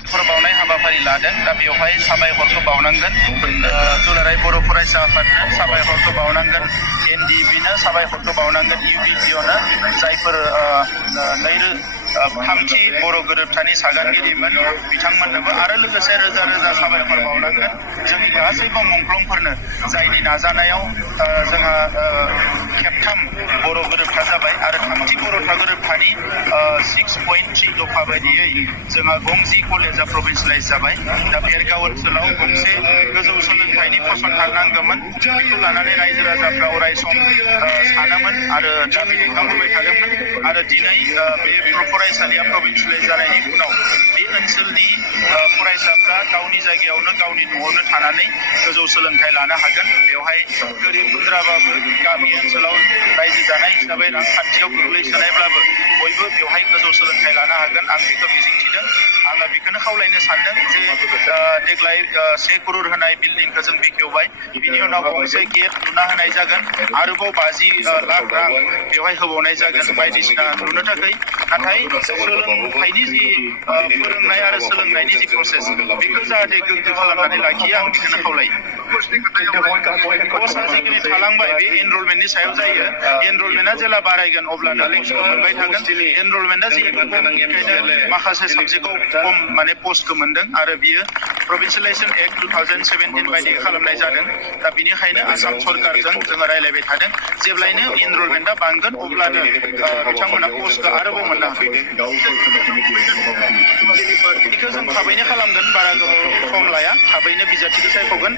फ्लेगफोर बावनाय हाबाफारि लादों। दा बेवहाय साबायखरखौ बावनांगोन दुलाराय बर' फरायसा आफादनो साबायखरखौ बावनांगोन, NDBनो साबायखरखौ बावनांगोन, UBPOनो जायफोर थामथि बर' गोरोबथानि सागानगिरिमोन बिथांमोननोबो आरो लोगोसे रोजा रोजा साबायखर बावनांगोन जोंनि गासैबो मुंख्लंफोरनो जायनि नाजानायाव जोंहा खेबथाम बर' गोरोबथा जाबाय आरो थामथि बर' गोरोबथानि 6.3 दफा बायदियै जोंहा गंजि कलेजा प्रभिन्सियेलाइज जाबाय। दा भेरगाव ओनसोलाव गंसे गोजौ सोलोंथाइनि फसंथान नांगौमोन, बेखौ लानानै रायजो राजाफ्रा अराय सम सानोमोन आरो दा दैखांबोबाय थादोंमोन आरो दिनै बे फरायसालिया प्रभिन्सियेलाइज जानायनि उनाव बे ओनसोलनि फरायसाफ्रा गावनि जायगायावनो गावनि न'आवनो थानानै गोजौ सोलोंथाइ लानो हागोन। बेवहाय गोरिब गुन्द्राबाबो गामि ओनसोलाव रायजो जानाय हिसाबै रांखान्थियाव गोग्लैसोनायब्लाबो बयबो बेवहाय गोजौ सोलोंथाइ लानो हागोन। आं बेखौ मिजिंथिदों। आङो बेखौनो खावलायनो सानदों जे देग्लाय 1 करोड़ होनाय बिल्डिंखौ जों बेखेवबाय, बिनि उनाव गंसे गेट लुना होनाय जागोन, आरोबाव 50 लाख रां बेवहाय होबावनाय जागोन बायदिसिना लुनो थाखाय। नाथाय सोलोंथाइनि जि फोरोंनाय आरो सोलोंनायनि जि प्रसेस बेखौ जाहाथे गोग्गो खालामनानै लाखियो, आं बेखौनो खावलायो। पस्टआ जिखिनि थालांबाय बे एनरलमेन्टनि सायाव जायो। एनरलमेन्टआ जेला बारायगोन अब्लानो पस्टखौ मोनबाय थागोन। एनरलमेन्टआ जिहेतु माखासे साबजेक्टआव खम पस्टखौ मोनदों आरो बियो प्रभिन्सियेलाइजेसन एक्ट 2017 बायदि खालामनाय जादों। दा बिनिखायनो आसाम सरकारजों जोङो रायलायबाय थादों, जेब्लायनो एनरलमेन्टआ बांगोन अब्लानो बिथांमोना पस्टखौ आरोबाव मोननो हागोन। बेखौ जों थाबैनो खालामगोन, बारा सम लाया, थाबैनो बिजाथिखौ सायख'गोन।